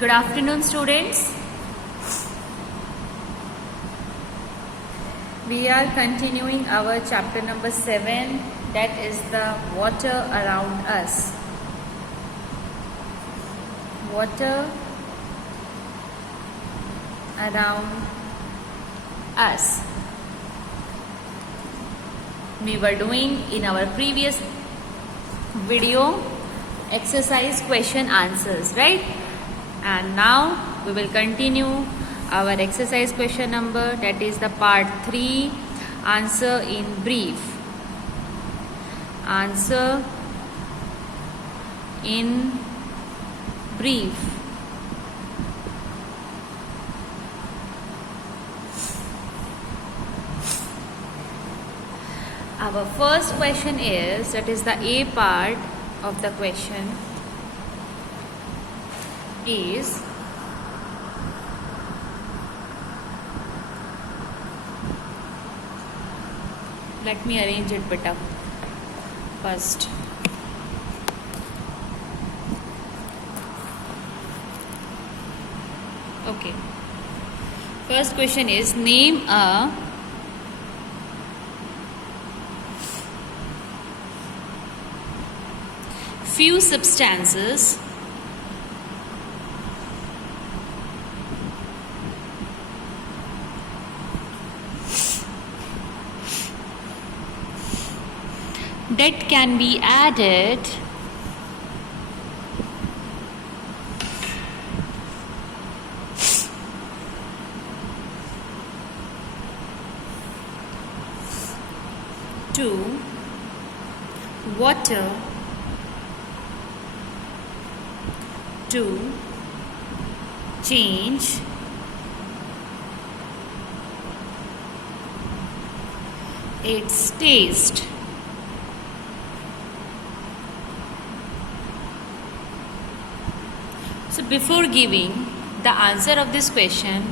Good afternoon, students. We are continuing our chapter number 7, that is the water around us. Water around us. We were doing in our previous video exercise question answers, right? And now we will continue our exercise question number, that is the part 3, answer in brief. Answer in brief. Our first question is, that is the A part of the question is, let me arrange it beta first. Okay. First question is, name a few substances that can be added to water to change its taste. So before giving the answer of this question,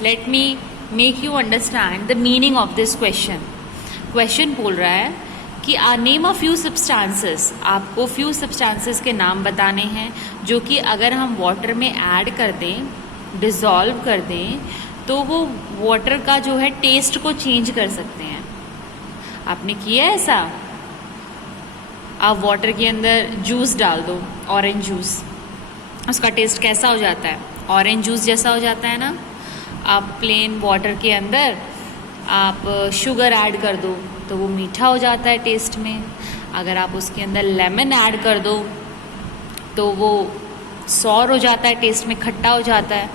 let me make you understand the meaning of this question. Question बोल रहा है कि name a few substances, आपको few substances के नाम बताने हैं जो कि अगर हम वाटर में ऐड कर दें, डिज़ोल्व कर दें, तो वो वाटर का जो है टेस्ट को चेंज कर सकते हैं. आपने किया है ऐसा? आप वाटर के अंदर जूस डाल दो, ऑरेंज जूस, उसका टेस्ट कैसा हो जाता है? ऑरेंज जूस जैसा हो जाता है ना. आप प्लेन वाटर के अंदर आप शुगर ऐड कर दो तो वो मीठा हो जाता है टेस्ट में. अगर आप उसके अंदर लेमन ऐड कर दो तो वो सॉर हो जाता है, टेस्ट में खट्टा हो जाता है.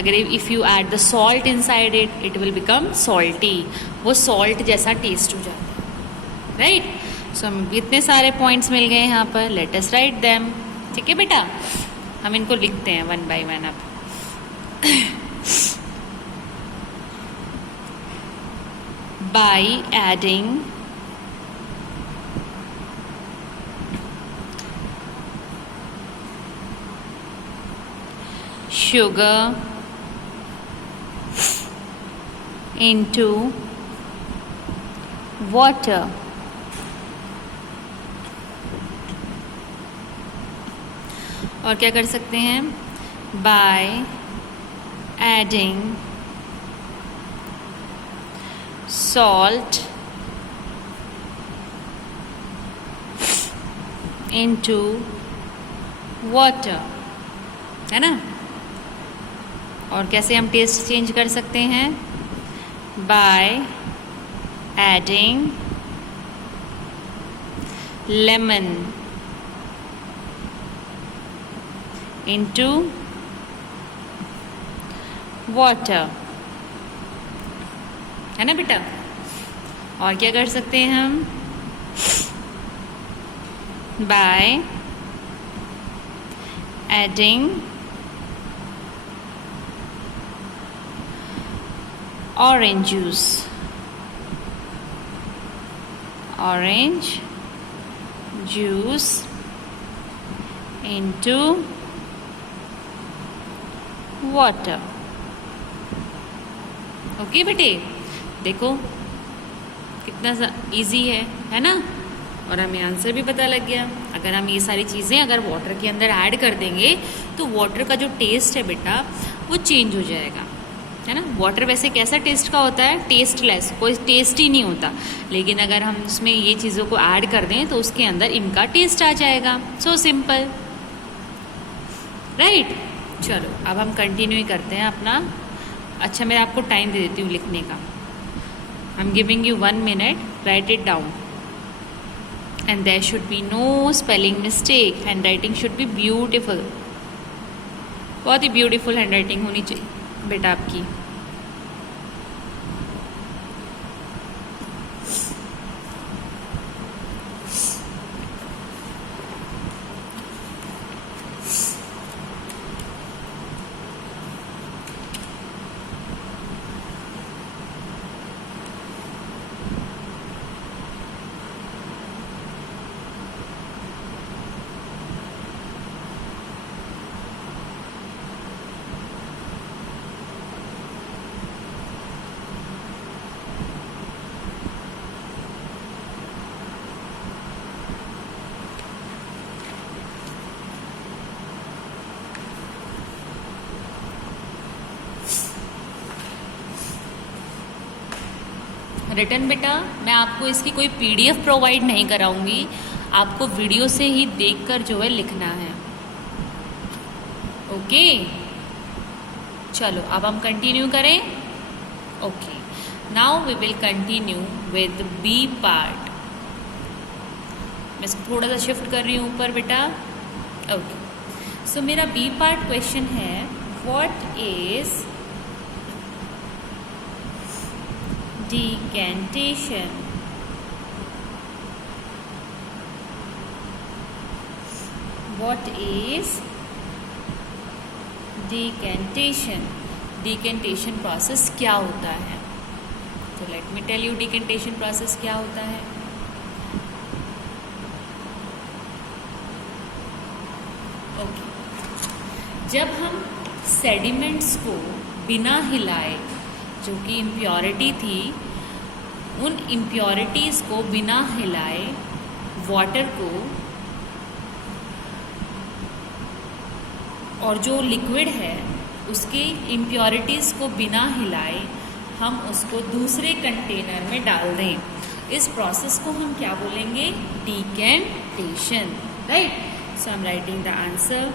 अगर if you add the salt inside it, it will become salty, वो सॉल्ट जैसा टेस्ट हो जाता है, राइट. सो हमें इतने सारे पॉइंट्स मिल गए यहाँ पर. Let us write them. ठीक है बेटा, हम इनको लिखते हैं वन बाय वन. अब by adding sugar into water, और क्या कर सकते हैं? by adding salt into water, है ना. और कैसे हम टेस्ट चेंज कर सकते हैं? by adding lemon into water, है ना बेटा. और क्या कर सकते हैं हम? by adding orange juice, orange juice into water. Okay बेटे, देखो कितना इजी है ना. और हमें आंसर भी पता लग गया। अगर हम ये सारी चीज़ें अगर वाटर के अंदर ऐड कर देंगे तो वाटर का जो टेस्ट है बेटा वो चेंज हो जाएगा, है ना। वाटर वैसे कैसा टेस्ट का होता है, टेस्टलेस, कोई टेस्ट ही नहीं होता, लेकिन अगर हम उसमें ये चीज़ों को ऐड कर दें तो उसके अंदर इनका टेस्ट आ जाएगा। So simple, right. चलो अब हम कंटिन्यू करते हैं अपना। अच्छा, मैं आपको टाइम दे देती हूँ लिखने का। I am giving you 1 minute, write it down and there should be no spelling mistake. Hand writing should be beautiful, बहुत ही ब्यूटीफुल हैंड राइटिंग होनी चाहिए बेटा आपकी। रिटर्न बेटा मैं आपको इसकी कोई पीडीएफ प्रोवाइड नहीं कराऊंगी, आपको वीडियो से ही देखकर जो है लिखना है। ओके, चलो अब हम कंटिन्यू करें। Okay, now we will continue with B part. मैं इसको थोड़ा सा शिफ्ट कर रही हूँ ऊपर बेटा। ओके, सो मेरा बी पार्ट क्वेश्चन है, what is decantation? What is decantation? Decantation process क्या होता है? तो let me tell you decantation process क्या होता है। ओके, जब हम सेडिमेंट्स को बिना हिलाए, जो कि इम्प्योरिटी थी, उन इम्प्योरिटीज़ को बिना हिलाए वाटर को, और जो लिक्विड है उसके इम्प्योरिटीज़ को बिना हिलाए हम उसको दूसरे कंटेनर में डाल दें, इस प्रोसेस को हम क्या बोलेंगे, decantation, right. So I am writing the answer.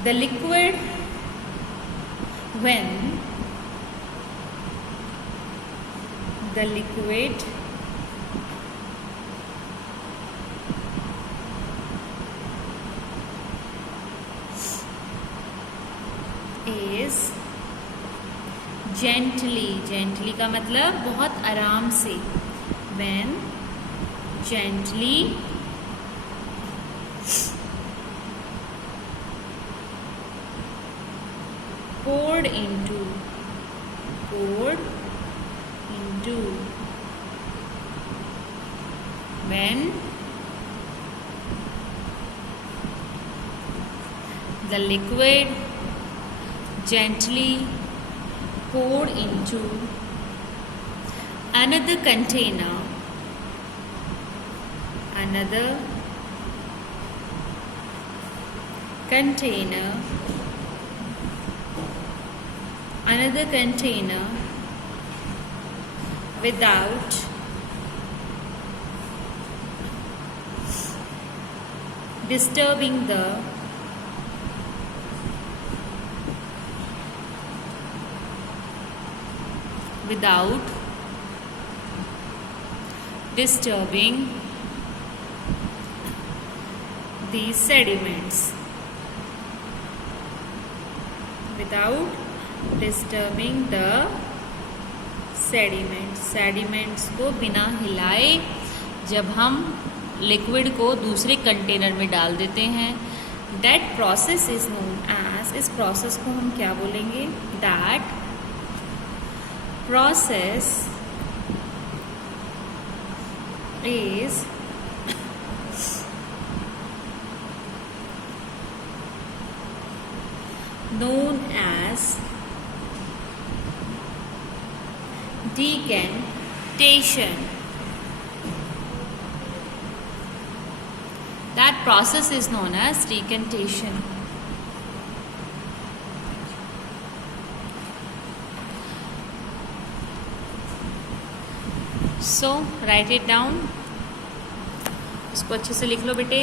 The liquid, when the liquid is gently का मतलब बहुत आराम से, when gently poured into when the liquid gently poured into another container without disturbing the sediments, sediments को बिना हिलाए जब हम लिक्विड को दूसरे कंटेनर में डाल देते हैं, that process is known as, इस प्रोसेस को हम क्या बोलेंगे, that process is known as decantation. That process is known as decantation. So write it down. इसको अच्छे से लिख लो बेटे.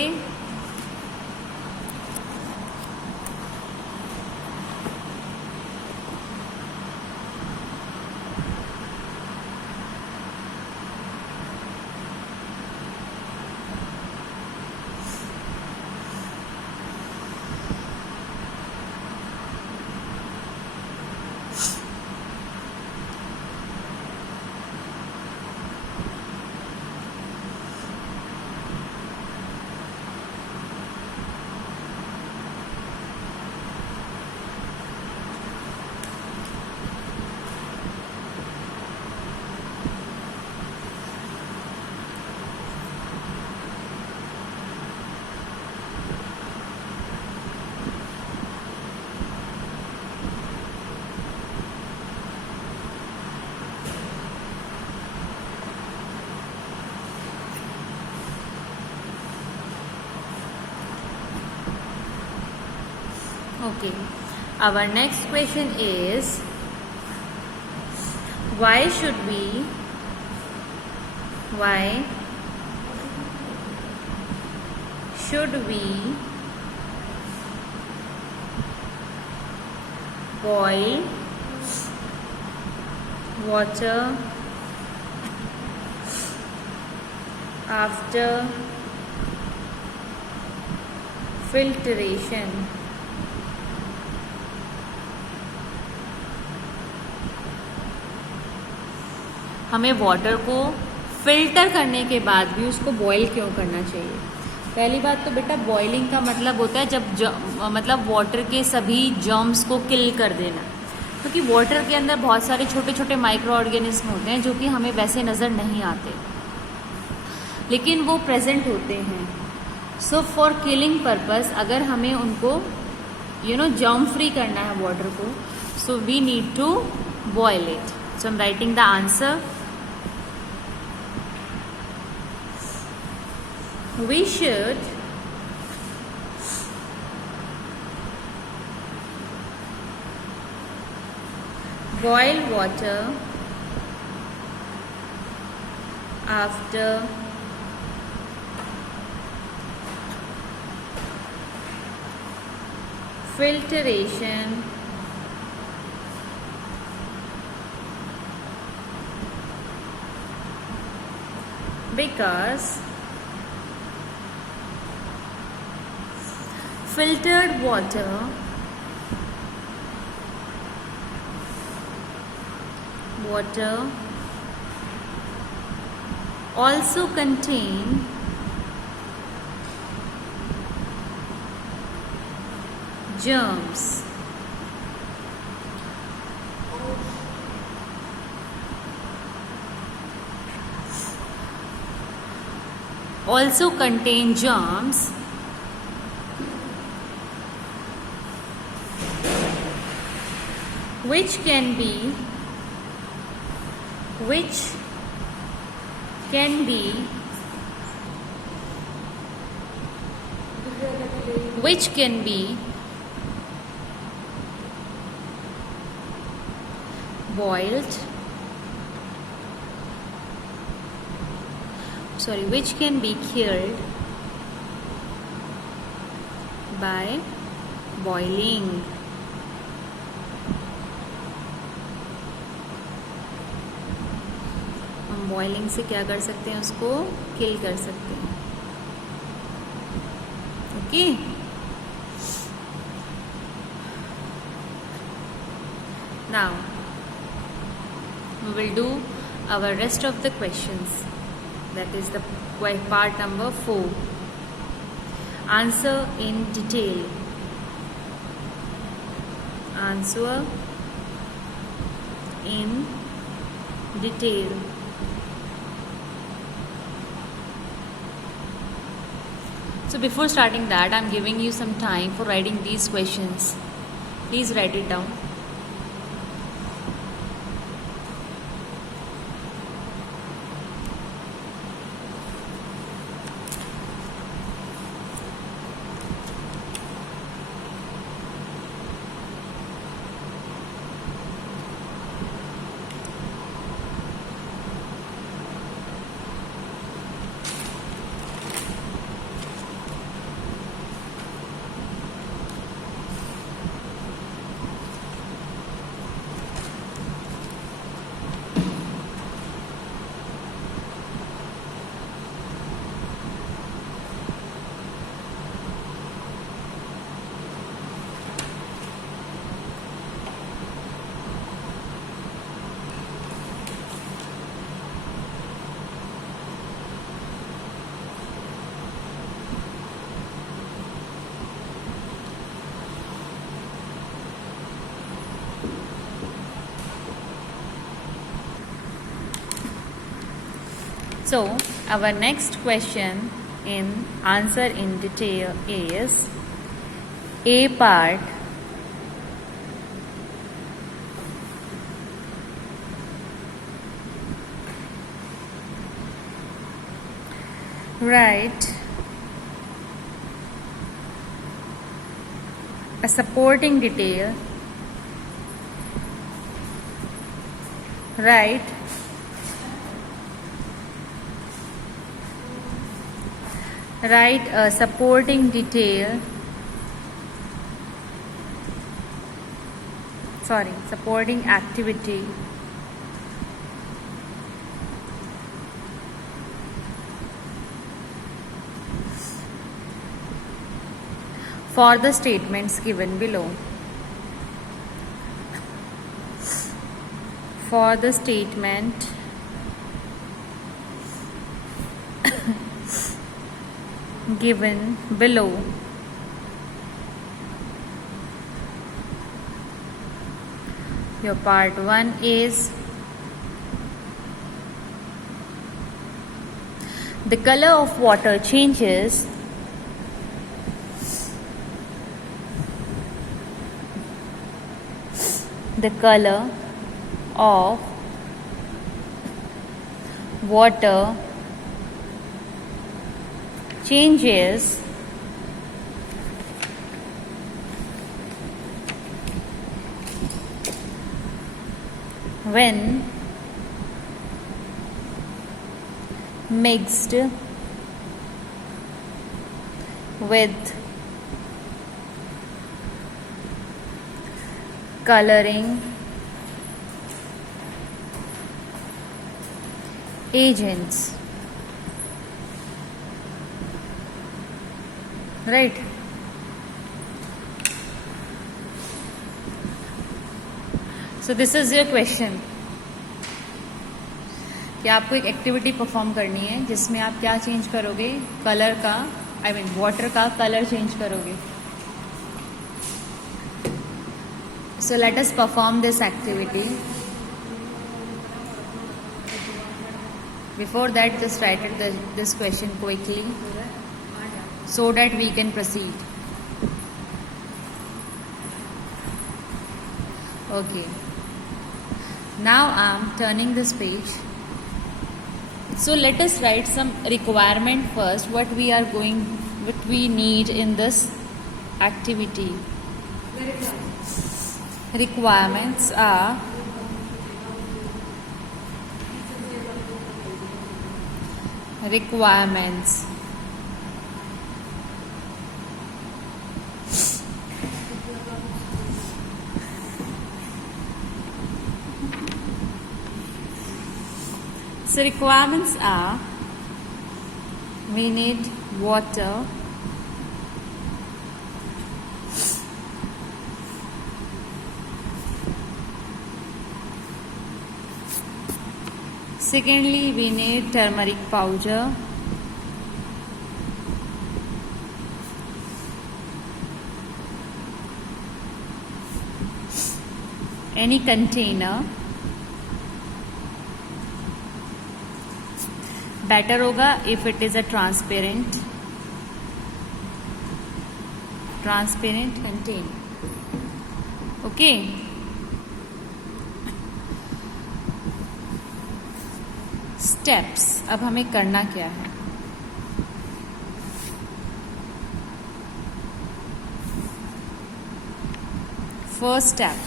Okay, our next question is, why should we boil water after filtration? हमें वाटर को फिल्टर करने के बाद भी उसको बॉईल क्यों करना चाहिए? पहली बात तो बेटा, बॉइलिंग का मतलब होता है मतलब वाटर के सभी जर्म्स को किल कर देना, क्योंकि वाटर के अंदर बहुत सारे छोटे छोटे माइक्रो ऑर्गेनिज्म होते हैं जो कि हमें वैसे नज़र नहीं आते, लेकिन वो प्रेजेंट होते हैं. सो फॉर किलिंग पर्पस अगर हमें उनको जर्म फ्री करना है वाटर को, so we need to boil it. So I am writing the answer. We should boil water after filtration because filtered water also contain germs. Also contain germs which can be which can be killed by boiling. हम बॉइलिंग से क्या कर सकते हैं, उसको किल कर सकते हैं. Okay, now we will do our rest of the questions. That is the part number 4. Answer in detail. Answer in detail. So before starting that, I am giving you some time for writing these questions. Please write it down. So our next question in answer in detail is A part. Write a supporting detail. Write a supporting detail. Supporting activity for the statements given below. For the statement given below, your part 1 is the color of water changes the color of water changes when mixed with coloring agents. Right? So this is your question कि आपको एक activity perform करनी है जिसमें आप क्या चेंज करोगे, कलर का, वाटर का कलर चेंज करोगे. So let us perform this activity. Before that, just write this question quickly so that we can proceed. Okay. Now I am turning this page. So let us write some requirement first. What we need in this activity. Requirements are requirements. So requirements are, we need water, secondly we need turmeric powder, any container, better होगा if it is a transparent container. Okay. Steps. अब हमें करना क्या है? First step.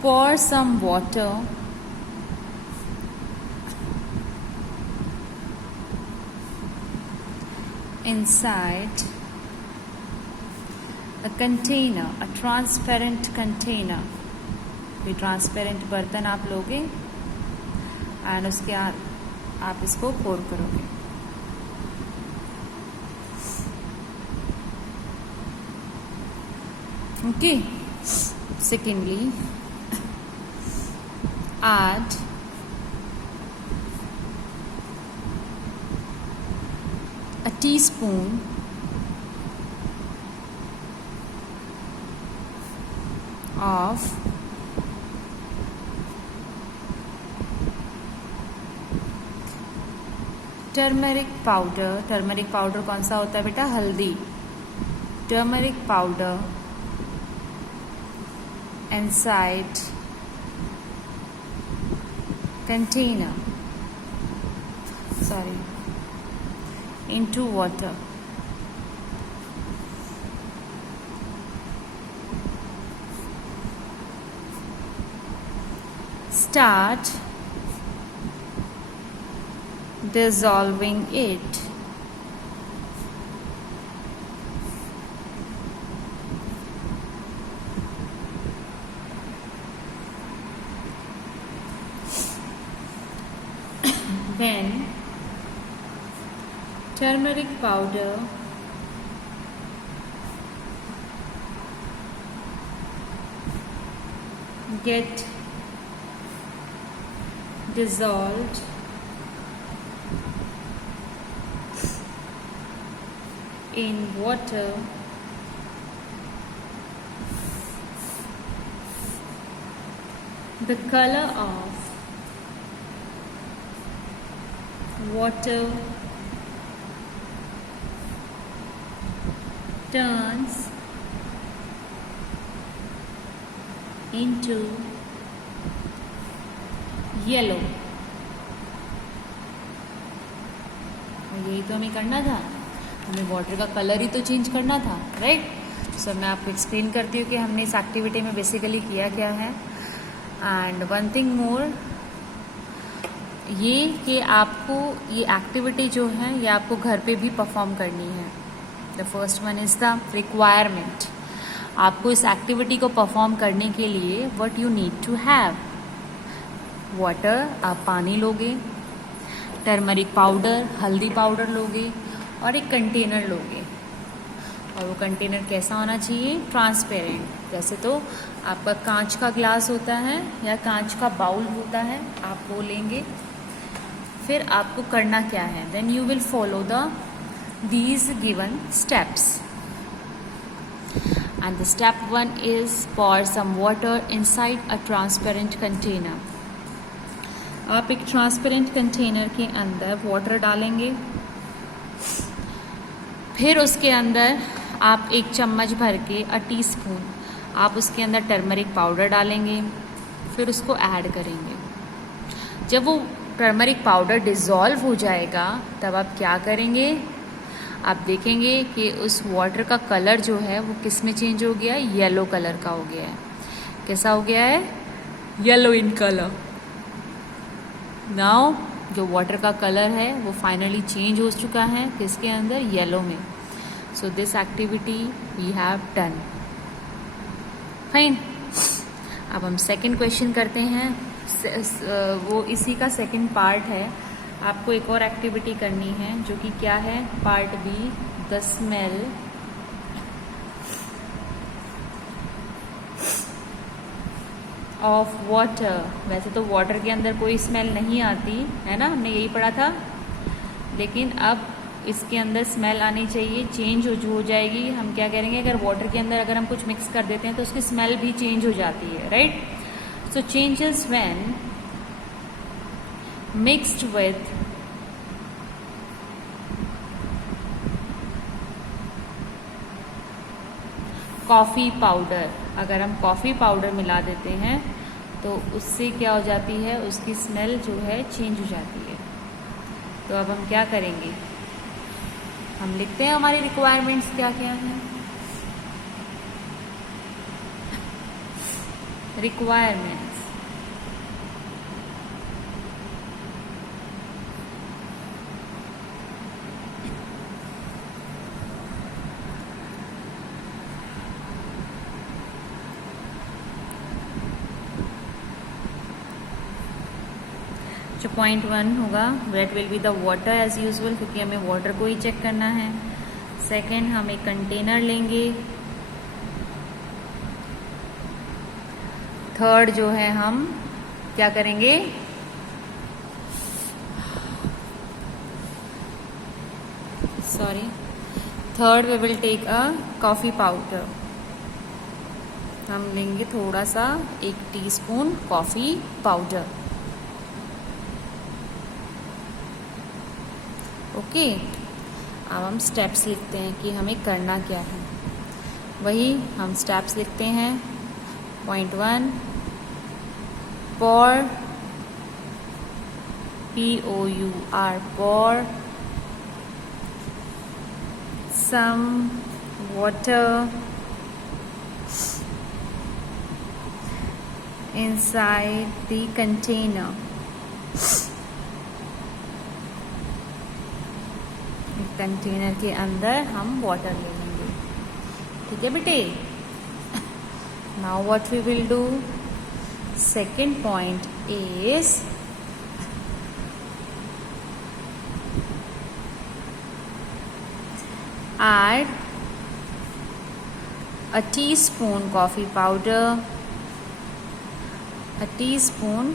Pour some water inside a container, a transparent container. कोई ट्रांसपेरेंट बर्तन आप लोगे एंड उसके आप इसको पोर करोगे. Okay. Secondly, add a teaspoon of turmeric powder कौन सा होता है बेटा? हल्दी. Turmeric powder inside container, into water. Start dissolving it. When turmeric powder get dissolved in water, the color of water turns into yellow. यही तो हमें करना था, हमें वाटर का कलर ही तो चेंज करना था, राइट? सो मैं आपको एक्सप्लेन करती हूँ कि हमने इस एक्टिविटी में बेसिकली किया क्या है. एंड वन थिंग मोर, ये कि आपको ये एक्टिविटी जो है ये आपको घर पे भी परफॉर्म करनी है. The first one is the requirement. आपको इस एक्टिविटी को परफॉर्म करने के लिए what you need to have water. आप पानी लोगे, टर्मरिक पाउडर हल्दी पाउडर लोगे और एक कंटेनर लोगे. और वो कंटेनर कैसा होना चाहिए? ट्रांसपेरेंट. जैसे तो आपका कांच का ग्लास होता है या कांच का बाउल होता है, आप वो लेंगे. फिर आपको करना क्या है? Then you will follow these given steps. And the step 1 is pour some water inside a transparent container. आप एक ट्रांसपेरेंट कंटेनर के अंदर वाटर डालेंगे. फिर उसके अंदर आप एक चम्मच भर के टीस्पून आप उसके अंदर टर्मरिक पाउडर डालेंगे. फिर उसको ऐड करेंगे. जब वो टर्मरिक पाउडर डिज़ोल्व हो जाएगा तब आप क्या करेंगे? आप देखेंगे कि उस वाटर का कलर जो है वो किस में चेंज हो गया है? येलो कलर का हो गया है. कैसा हो गया है? Yellow in colour. नाउ जो वाटर का कलर है वो फाइनली चेंज हो चुका है किसके अंदर? येलो में. So this activity we have done. Fine. अब हम सेकंड क्वेश्चन करते हैं. वो इसी का सेकंड पार्ट है. आपको एक और एक्टिविटी करनी है जो कि क्या है? Part B, the smell of water. वैसे तो वाटर के अंदर कोई स्मेल नहीं आती है ना, हमने यही पढ़ा था. लेकिन अब इसके अंदर स्मेल आनी चाहिए, चेंज हो जाएगी. हम क्या करेंगे? अगर वाटर के अंदर अगर हम कुछ मिक्स कर देते हैं तो उसकी स्मेल भी चेंज हो जाती है, right? So changes when mixed with coffee powder. अगर हम कॉफ़ी पाउडर मिला देते हैं तो उससे क्या हो जाती है? उसकी स्मेल जो है चेंज हो जाती है. तो अब हम क्या करेंगे? हम लिखते हैं हमारी रिक्वायरमेंट्स क्या क्या हैं. रिक्वायरमेंट्स जो पॉइंट 1 होगा that will be the water as usual, क्योंकि हमें वाटर को ही चेक करना है. सेकंड, हम एक कंटेनर लेंगे. थर्ड जो है हम क्या करेंगे? Third we will take a coffee powder. हम लेंगे थोड़ा सा 1 टीस्पून कॉफ़ी पाउडर. ओके, अब हम स्टेप्स लिखते हैं कि हमें करना क्या है। वही हम स्टेप्स लिखते हैं। Point 1, pour, pour, pour some water inside the container. Container के अंदर हम वाटर ले लेंगे, ठीक है बेटे। Now what we will do, second point is add a teaspoon coffee powder, a teaspoon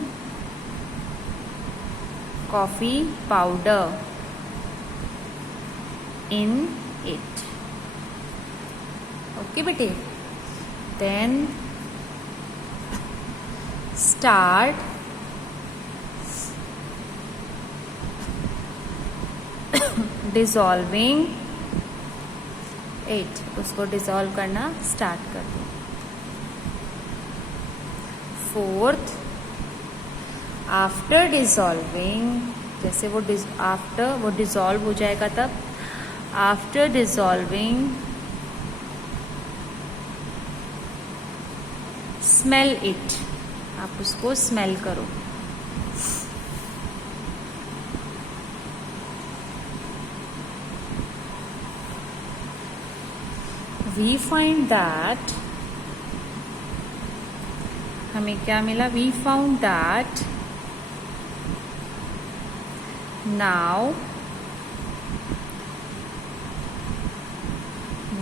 coffee powder in it. Okay bete, then start dissolving it, उसको डिसॉल्व करना स्टार्ट कर दो। फोर्थ, आफ्टर डिसॉल्विंग, जैसे वो आफ्टर वो डिसॉल्व हो जाएगा तब, आफ्टर डिसॉल्विंग स्मेल इट, आप उसको स्मेल करो। We find that, हमें क्या मिला, we found that now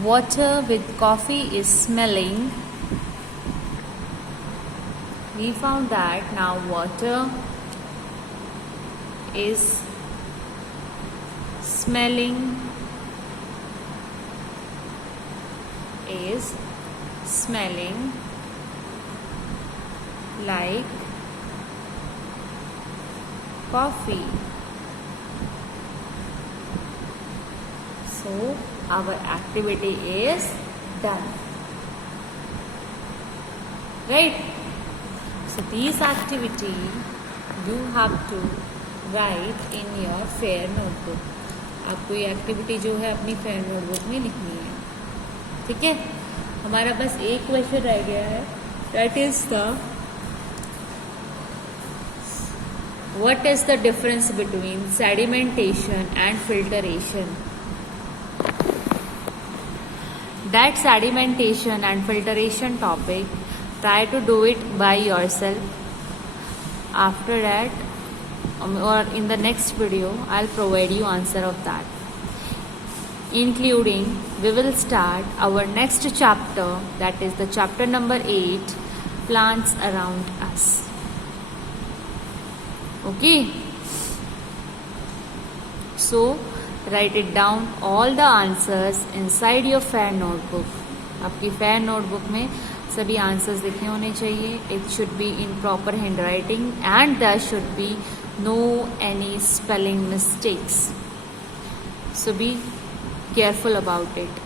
water with coffee is smelling. We found that now water is smelling like coffee. So our activity is done, right? So this activity you have to write in your fair notebook. आपको ये एक्टिविटी जो है अपनी fair notebook में लिखनी है, ठीक है। हमारा बस एक क्वेश्चन रह गया है, that is the what is the difference between sedimentation and filtration. That sedimentation and filtration topic, try to do it by yourself. After that, or in the next video, I'll provide you answer of that. Including, we will start our next chapter, that is the chapter number 8, plants around us. Okay? So, write it down all the answers inside your fair notebook. आपकी fair notebook में सभी answers लिखे होने चाहिए. It should be in proper handwriting and there should be no any spelling mistakes. So be careful about it.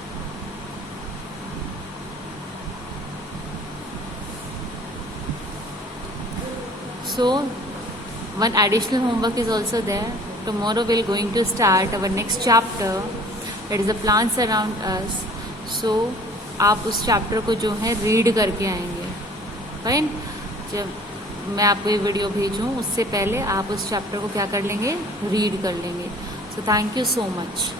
So one additional homework is also there. Tomorrow we are going to start our next chapter, that is the plants around us. So आप उस चैप्टर को जो है रीड करके आएंगे, फाइन। जब मैं आपको ये वीडियो भेजूँ उससे पहले आप उस चैप्टर को क्या कर लेंगे, रीड कर लेंगे। So thank you so much.